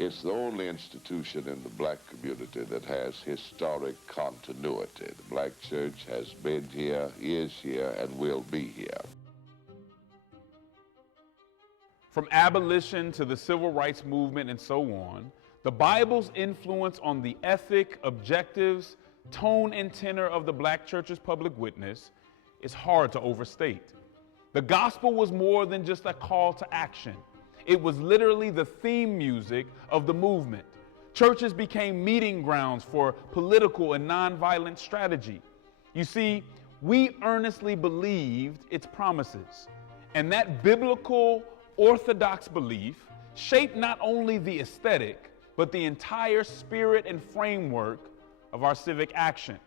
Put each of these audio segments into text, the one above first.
It's the only institution in the black community that has historic continuity. The black church has been here, is here, and will be here. From abolition to the civil rights movement and so on, the Bible's influence on the ethic, objectives, tone, and tenor of the black church's public witness is hard to overstate. The gospel was more than just a call to action. It was literally the theme music of the movement. Churches became meeting grounds for political and nonviolent strategy. You see, we earnestly believed its promises, and that biblical orthodox belief shaped not only the aesthetic, but the entire spirit and framework of our civic action.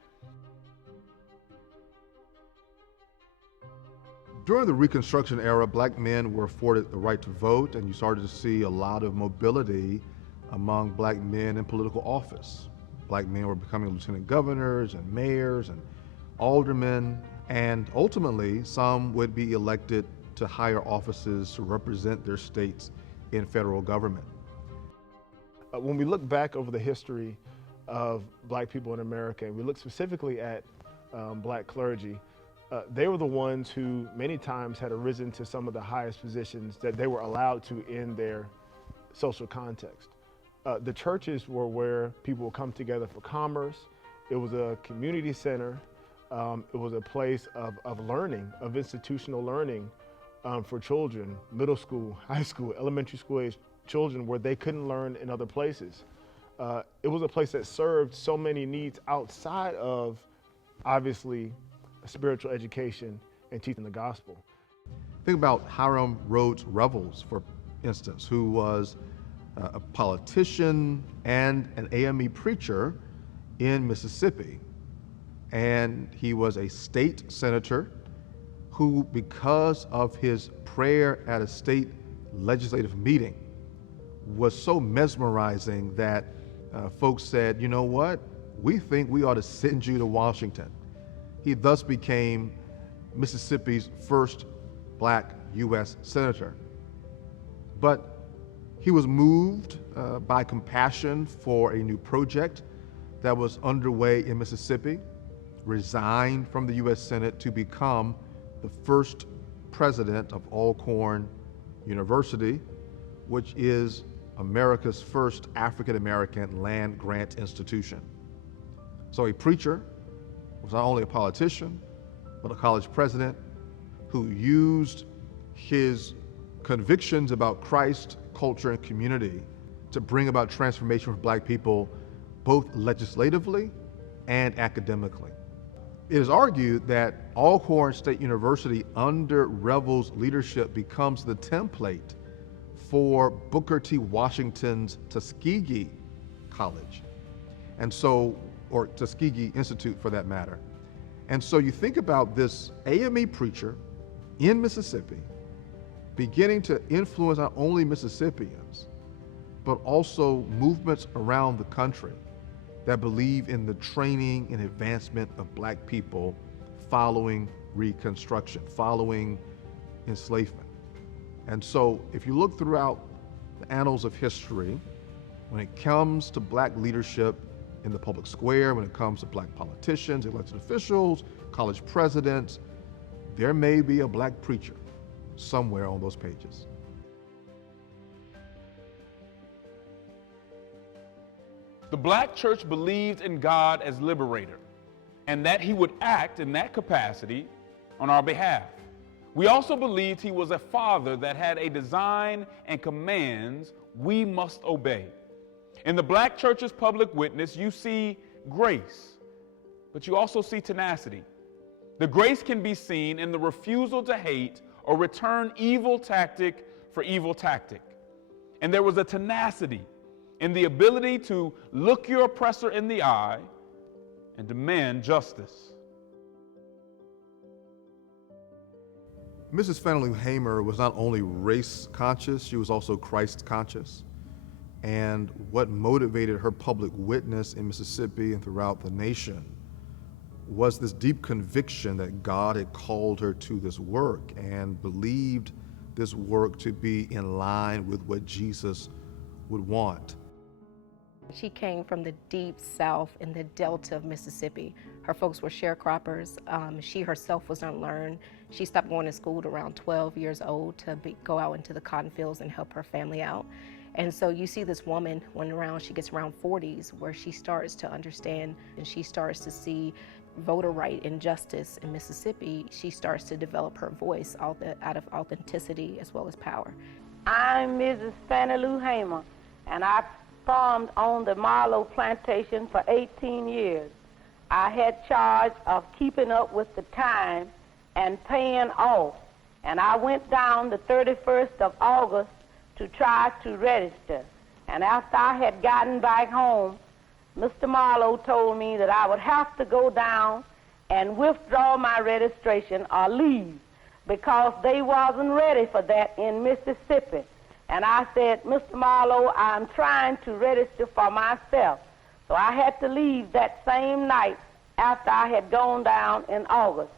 During the Reconstruction era, black men were afforded the right to vote, and you started to see a lot of mobility among black men in political office. Black men were becoming lieutenant governors and mayors and aldermen, and ultimately some would be elected to higher offices to represent their states in federal government. When we look back over the history of black people in America, and we look specifically at black clergy, they were the ones who many times had arisen to some of the highest positions that they were allowed to in their social context. The churches were where people would come together for commerce. It was a community center. It was a place of learning, of institutional learning for children, middle school, high school, elementary school age children where they couldn't learn in other places. It was a place that served so many needs outside of, obviously, spiritual education and teaching the gospel. Think about Hiram Rhodes Revels, for instance, who was a politician and an AME preacher in Mississippi. And he was a state senator who, because of his prayer at a state legislative meeting, was so mesmerizing that folks said, you know what, we think we ought to send you to Washington. He thus became Mississippi's first black U.S. senator. But he was moved by compassion for a new project that was underway in Mississippi, resigned from the U.S. Senate to become the first president of Alcorn University, which is America's first African-American land grant institution. So a preacher was not only a politician, but a college president who used his convictions about Christ, culture, and community to bring about transformation for black people, both legislatively and academically. It is argued that Alcorn State University under Revels' leadership becomes the template for Booker T. Washington's Tuskegee College, or Tuskegee Institute for that matter. And so you think about this AME preacher in Mississippi beginning to influence not only Mississippians, but also movements around the country that believe in the training and advancement of black people following Reconstruction, following enslavement. And so if you look throughout the annals of history, when it comes to black leadership in the public square, when it comes to black politicians, elected officials, college presidents, there may be a black preacher somewhere on those pages. The black church believed in God as liberator, and that he would act in that capacity on our behalf. We also believed he was a father that had a design and commands we must obey. In the black church's public witness, you see grace, but you also see tenacity. The grace can be seen in the refusal to hate or return evil tactic for evil tactic. And there was a tenacity in the ability to look your oppressor in the eye and demand justice. Mrs. Fannie Lou Hamer was not only race conscious, she was also Christ conscious. And what motivated her public witness in Mississippi and throughout the nation was this deep conviction that God had called her to this work and believed this work to be in line with what Jesus would want. She came from the deep south in the delta of Mississippi. Her folks were sharecroppers. She herself was unlearned. She stopped going to school at around 12 years old to go out into the cotton fields and help her family out. And so you see this woman when she gets around 40s, where she starts to understand and she starts to see voter right injustice in Mississippi. She starts to develop her voice out of authenticity as well as power. I'm Mrs. Fannie Lou Hamer, and I farmed on the Marlowe plantation for 18 years. I had charge of keeping up with the time and paying off, and I went down the 31st of August to try to register. And after I had gotten back home, Mr. Marlowe told me that I would have to go down and withdraw my registration or leave, because they wasn't ready for that in Mississippi. And I said, Mr. Marlowe, I'm trying to register for myself. So I had to leave that same night after I had gone down in August.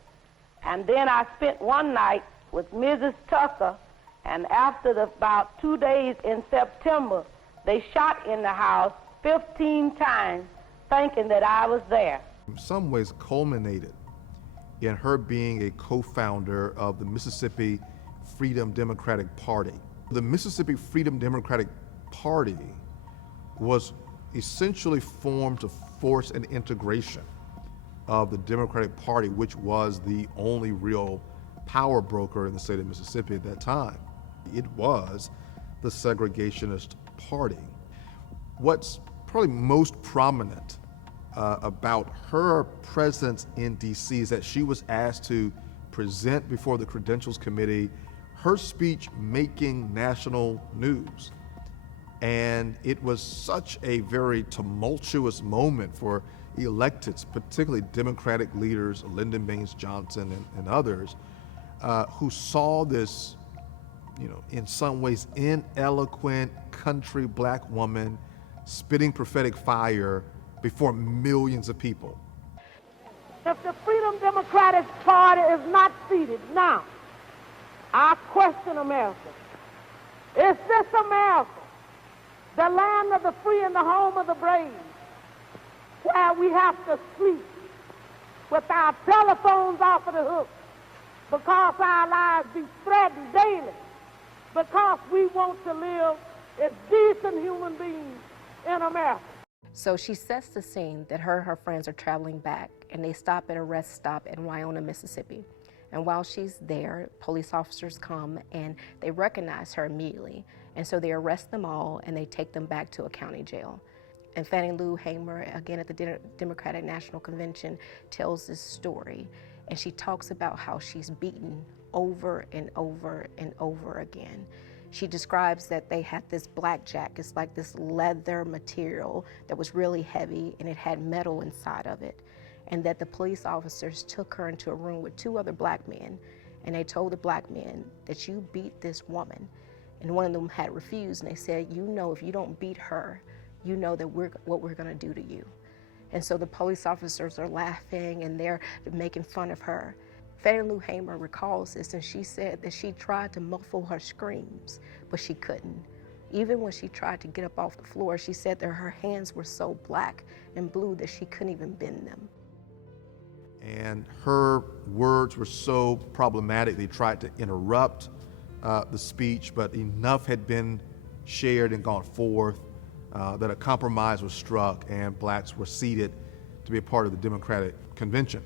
And then I spent one night with Mrs. Tucker, and after about 2 days in September, they shot in the house 15 times, thinking that I was there. In some ways culminated in her being a co-founder of the Mississippi Freedom Democratic Party. The Mississippi Freedom Democratic Party was essentially formed to force an integration of the Democratic Party, which was the only real power broker in the state of Mississippi at that time. It was the segregationist party. What's probably most prominent about her presence in DC is that she was asked to present before the Credentials Committee, her speech making national news. And it was such a very tumultuous moment for electeds, particularly Democratic leaders, Lyndon Baines Johnson and others, who saw this, in some ways ineloquent country black woman spitting prophetic fire before millions of people. If the Freedom Democratic Party is not seated now, I question America. Is this America, the land of the free and the home of the brave, where we have to sleep with our telephones off of the hook because our lives be threatened daily, because we want to live as decent human beings in America? So she sets the scene that her and her friends are traveling back, and they stop at a rest stop in Wyona, Mississippi. And while she's there, police officers come and they recognize her immediately. And so they arrest them all and they take them back to a county jail. And Fannie Lou Hamer, again at the Democratic National Convention, tells this story. And she talks about how she's beaten over and over and over again. She describes that they had this blackjack. It's like this leather material that was really heavy and it had metal inside of it. And that the police officers took her into a room with 2 other black men, and they told the black men that you beat this woman. And one of them had refused, and they said, if you don't beat her, you know that what we're gonna do to you. And so the police officers are laughing and they're making fun of her. Fannie Lou Hamer recalls this, and she said that she tried to muffle her screams, but she couldn't. Even when she tried to get up off the floor, she said that her hands were so black and blue that she couldn't even bend them. And her words were so problematic, they tried to interrupt the speech, but enough had been shared and gone forth that a compromise was struck and blacks were seated to be a part of the Democratic Convention.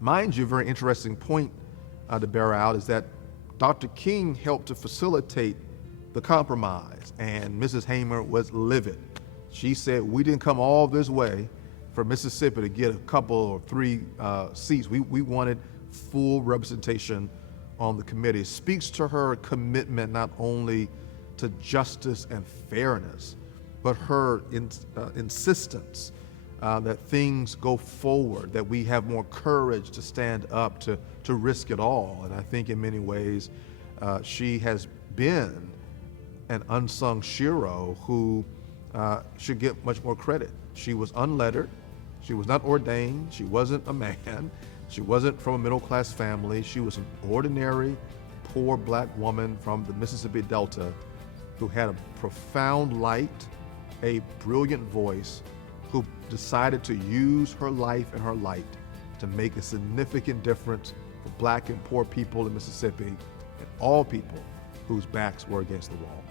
Mind you, a very interesting point to bear out is that Dr. King helped to facilitate the compromise, and Mrs. Hamer was livid. She said, we didn't come all this way for Mississippi to get a couple or 3 seats. We wanted full representation on the committee. It speaks to her commitment not only to justice and fairness, but her insistence that things go forward, that we have more courage to stand up, to risk it all. And I think in many ways, she has been an unsung hero who should get much more credit. She was unlettered. She was not ordained. She wasn't a man. She wasn't from a middle-class family. She was an ordinary, poor black woman from the Mississippi Delta who had a profound light a brilliant voice who decided to use her life and her light to make a significant difference for black and poor people in Mississippi and all people whose backs were against the wall.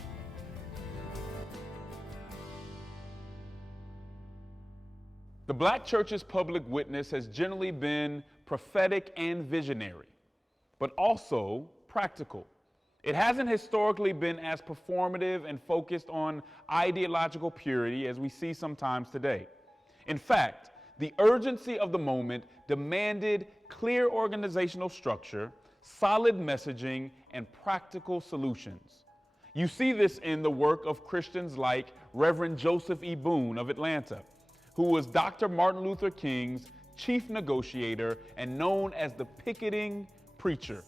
The black church's public witness has generally been prophetic and visionary, but also practical. It hasn't historically been as performative and focused on ideological purity as we see sometimes today. In fact, the urgency of the moment demanded clear organizational structure, solid messaging, and practical solutions. You see this in the work of Christians like Reverend Joseph E. Boone of Atlanta, who was Dr. Martin Luther King's chief negotiator and known as the picketing preacher.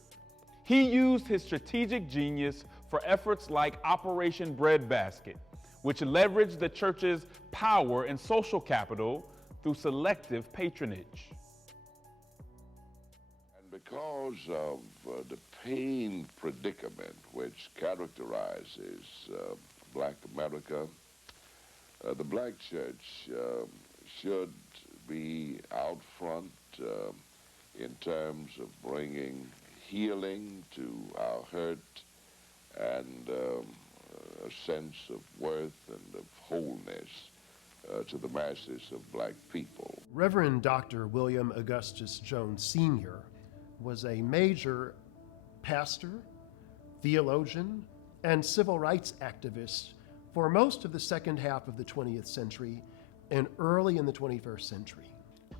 He used his strategic genius for efforts like Operation Breadbasket, which leveraged the church's power and social capital through selective patronage. And because of the pain predicament which characterizes black America, the black church should be out front in terms of bringing healing to our hurt and a sense of worth and of wholeness to the masses of black people. Reverend Dr. William Augustus Jones Sr. was a major pastor, theologian, and civil rights activist for most of the second half of the 20th century and early in the 21st century.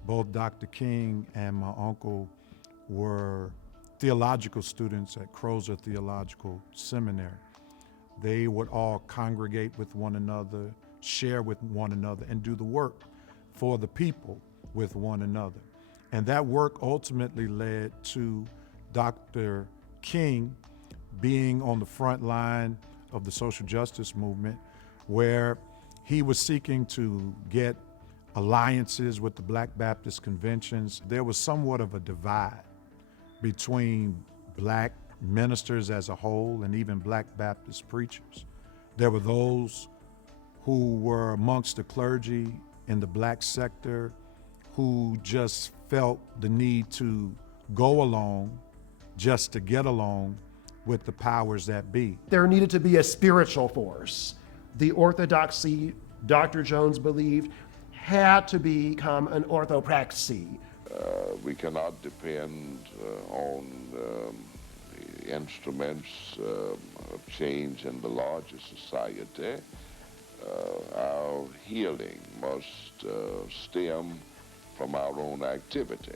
Both Dr. King and my uncle were theological students at Crozer Theological Seminary. They would all congregate with one another, share with one another, and do the work for the people with one another. And that work ultimately led to Dr. King being on the front line of the social justice movement, where he was seeking to get alliances with the Black Baptist conventions. There was somewhat of a divide between black ministers as a whole and even Black Baptist preachers. There were those who were amongst the clergy in the black sector who just felt the need to go along just to get along with the powers that be. There needed to be a spiritual force. The orthodoxy, Dr. Jones believed, had to become an orthopraxy. We cannot depend on the instruments of change in the larger society. Our healing must stem from our own activity.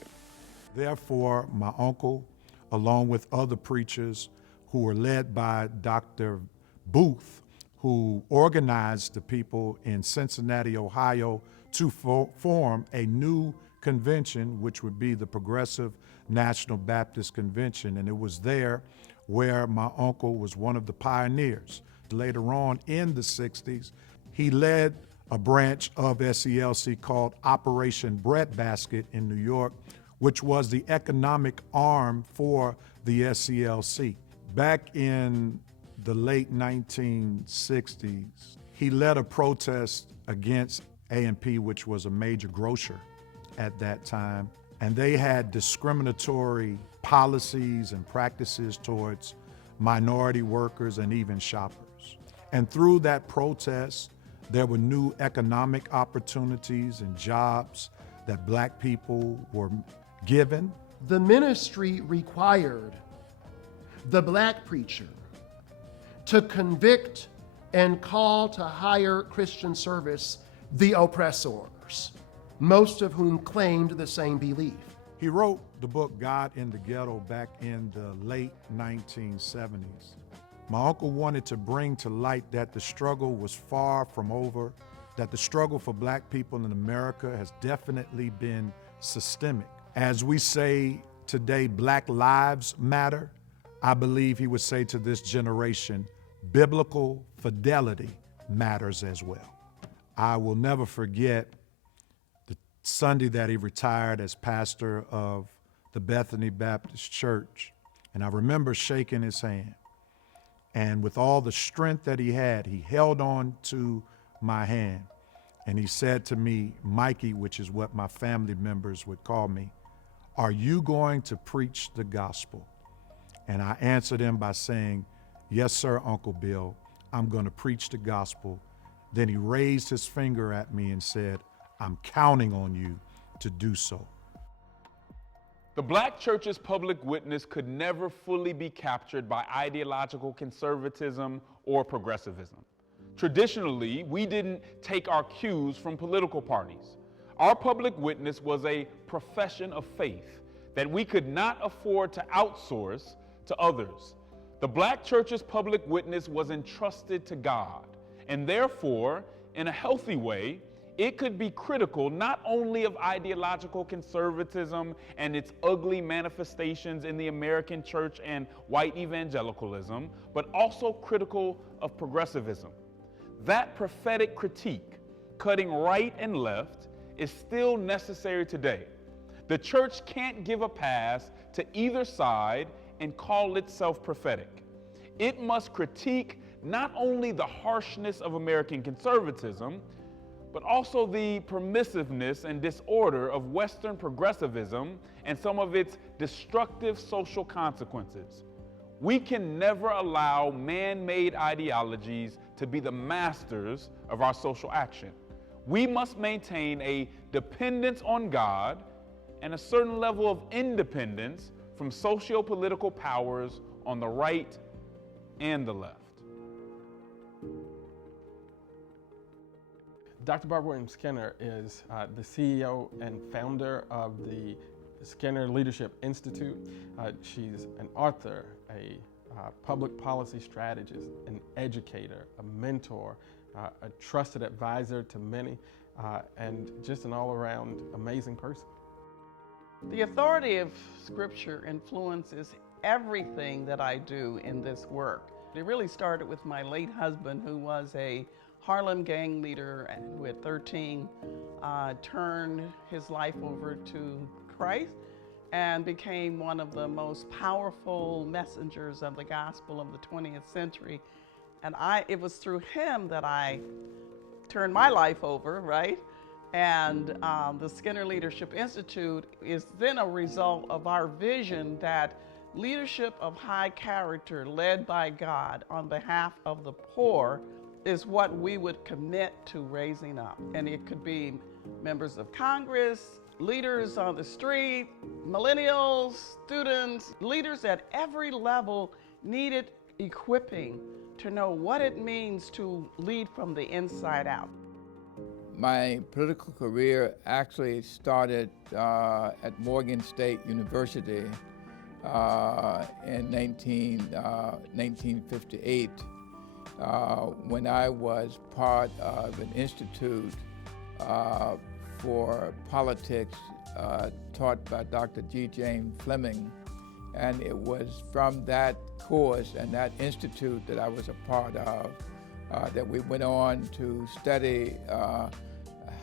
Therefore, my uncle, along with other preachers who were led by Dr. Booth, who organized the people in Cincinnati, Ohio, to form a new convention, which would be the Progressive National Baptist Convention. And it was there where my uncle was one of the pioneers. Later on in the 60s, he led a branch of SELC called Operation Breadbasket in New York, which was the economic arm for the SELC. Back in the late 1960s, he led a protest against A&P, which was a major grocer at that time, and they had discriminatory policies and practices towards minority workers and even shoppers. And through that protest, there were new economic opportunities and jobs that black people were given. The ministry required the black preacher to convict and call to higher Christian service the oppressors, most of whom claimed the same belief. He wrote the book God in the Ghetto back in the late 1970s. My uncle wanted to bring to light that the struggle was far from over, that the struggle for black people in America has definitely been systemic. As we say today, Black Lives Matter, I believe he would say to this generation, biblical fidelity matters as well. I will never forget the Sunday that he retired as pastor of the Bethany Baptist Church. And I remember shaking his hand. And with all the strength that he had, he held on to my hand. And he said to me, Mikey, which is what my family members would call me, are you going to preach the gospel? And I answered him by saying, yes, sir, Uncle Bill, I'm going to preach the gospel. Then he raised his finger at me and said, I'm counting on you to do so. The Black church's public witness could never fully be captured by ideological conservatism or progressivism. Traditionally, we didn't take our cues from political parties. Our public witness was a profession of faith that we could not afford to outsource to others. The Black church's public witness was entrusted to God, and therefore, in a healthy way, it could be critical not only of ideological conservatism and its ugly manifestations in the American church and white evangelicalism, but also critical of progressivism. That prophetic critique, cutting right and left, is still necessary today. The church can't give a pass to either side and call itself prophetic. It must critique not only the harshness of American conservatism, but also the permissiveness and disorder of Western progressivism and some of its destructive social consequences. We can never allow man-made ideologies to be the masters of our social action. We must maintain a dependence on God and a certain level of independence from socio-political powers on the right and the left. Dr. Barbara Williams Skinner is the CEO and founder of the Skinner Leadership Institute. She's an author, a public policy strategist, an educator, a mentor, a trusted advisor to many, and just an all-around amazing person. The authority of Scripture influences everything that I do in this work. It really started with my late husband, who was a Harlem gang leader and who at 13 turned his life over to Christ and became one of the most powerful messengers of the gospel of the 20th century. And it was through him that I turned my life over, right? And the Skinner Leadership Institute is then a result of our vision that leadership of high character led by God on behalf of the poor is what we would commit to raising up. And it could be members of Congress, leaders on the street, millennials, students, leaders at every level needed equipping to know what it means to lead from the inside out. My political career actually started at Morgan State University in 1958 when I was part of an institute for politics taught by Dr. G. James Fleming. And it was from that course and that institute that I was a part of that we went on to study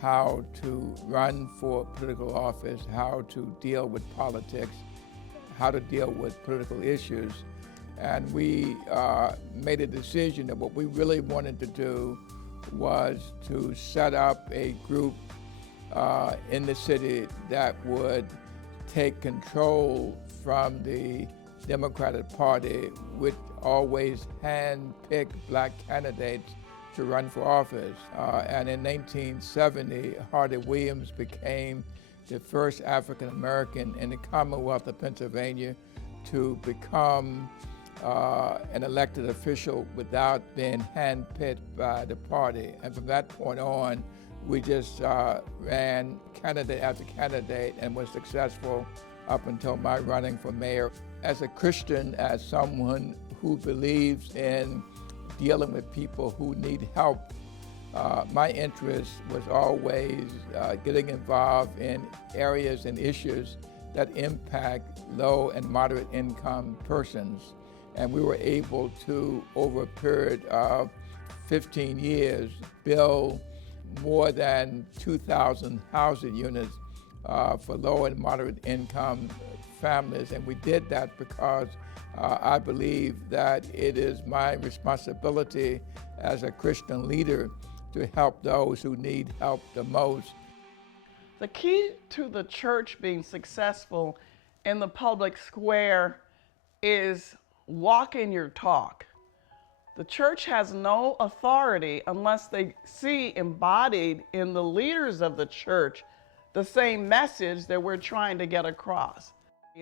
how to run for political office, how to deal with politics, how to deal with political issues. And we made a decision that what we really wanted to do was to set up a group in the city that would take control from the Democratic Party, which always hand-picked black candidates to run for office. And in 1970, Hardy Williams became the first African American in the Commonwealth of Pennsylvania to become an elected official without being hand-picked by the party. And from that point on, we just ran candidate after candidate and was successful up until my running for mayor. As a Christian, as someone who believes in dealing with people who need help, my interest was always getting involved in areas and issues that impact low and moderate income persons. And we were able to, over a period of 15 years, build more than 2,000 housing units for low and moderate income families. And we did that because I believe that it is my responsibility as a Christian leader to help those who need help the most. The key to the church being successful in the public square is walking your talk. The church has no authority unless they see embodied in the leaders of the church the same message that we're trying to get across.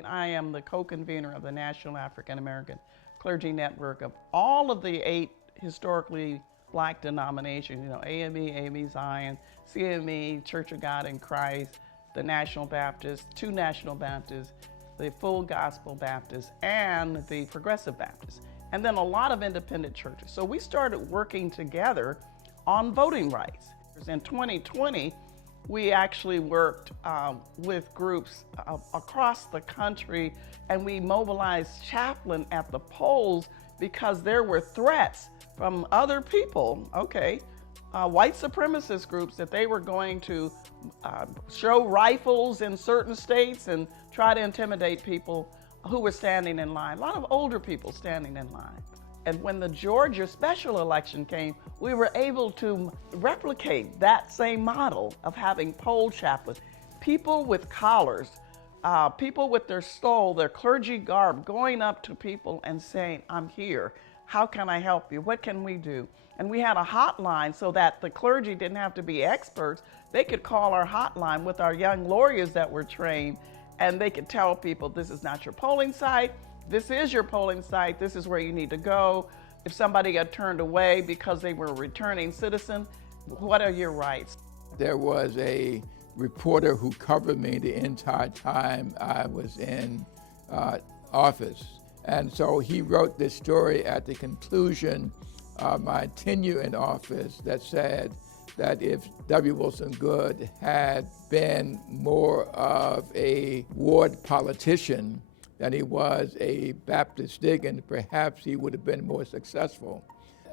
I am the co-convener of the National African American Clergy Network of all of the 8 historically Black denominations, AME Zion, CME, Church of God in Christ, the National Baptist, 2 National Baptists, the Full Gospel Baptist, and the Progressive Baptist, and then a lot of independent churches. So we started working together on voting rights. In 2020, we actually worked with groups across the country, and we mobilized chaplains at the polls because there were threats from other people, white supremacist groups, that they were going to show rifles in certain states and try to intimidate people who were standing in line. A lot of older people standing in line. And when the Georgia special election came, we were able to replicate that same model of having poll chaplains, people with collars, people with their stole, their clergy garb, going up to people and saying, "I'm here. How can I help you? What can we do?" And we had a hotline so that the clergy didn't have to be experts. They could call our hotline with our young lawyers that were trained, and they could tell people, this is not your polling site, this is your polling site, this is where you need to go. If somebody got turned away because they were a returning citizen, what are your rights? There was a reporter who covered me the entire time I was in office. And so he wrote this story at the conclusion of my tenure in office that said that if W. Wilson Goode had been more of a ward politician than he was a Baptist deacon, perhaps he would have been more successful.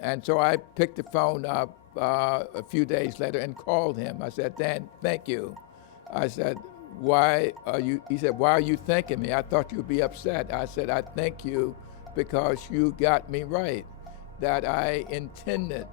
And so I picked the phone up a few days later and called him. I said, "Dan, thank you." I said, he said, "Why are you thanking me? I thought you'd be upset." I said, "I thank you because you got me right, that I intended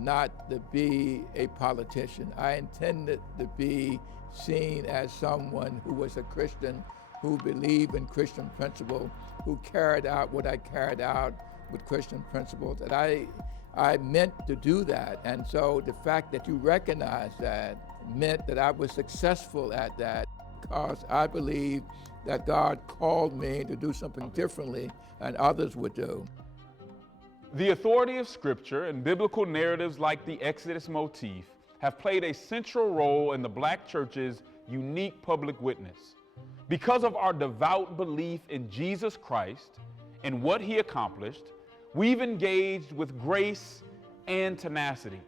not to be a politician. I intended to be seen as someone who was a Christian, who believed in Christian principles, who carried out what I carried out with Christian principles, that I meant to do that." And so the fact that you recognize that meant that I was successful at that, because I believe that God called me to do something differently than others would do. The authority of Scripture and biblical narratives like the Exodus motif have played a central role in the Black church's unique public witness. Because of our devout belief in Jesus Christ and what he accomplished, we've engaged with grace and tenacity,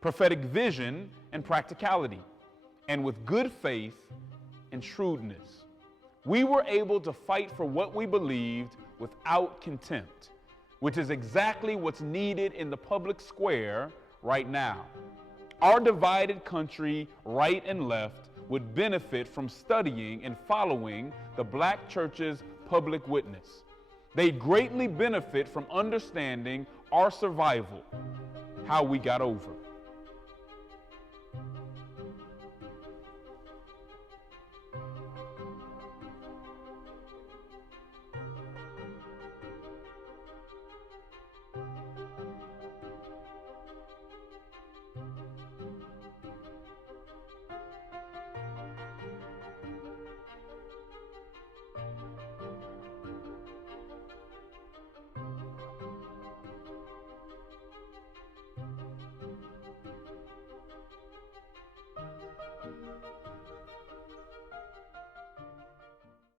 prophetic vision and practicality, and with good faith and shrewdness. We were able to fight for what we believed without contempt, which is exactly what's needed in the public square right now. Our divided country, right and left, would benefit from studying and following the Black church's public witness. They greatly benefit from understanding our survival, how we got over.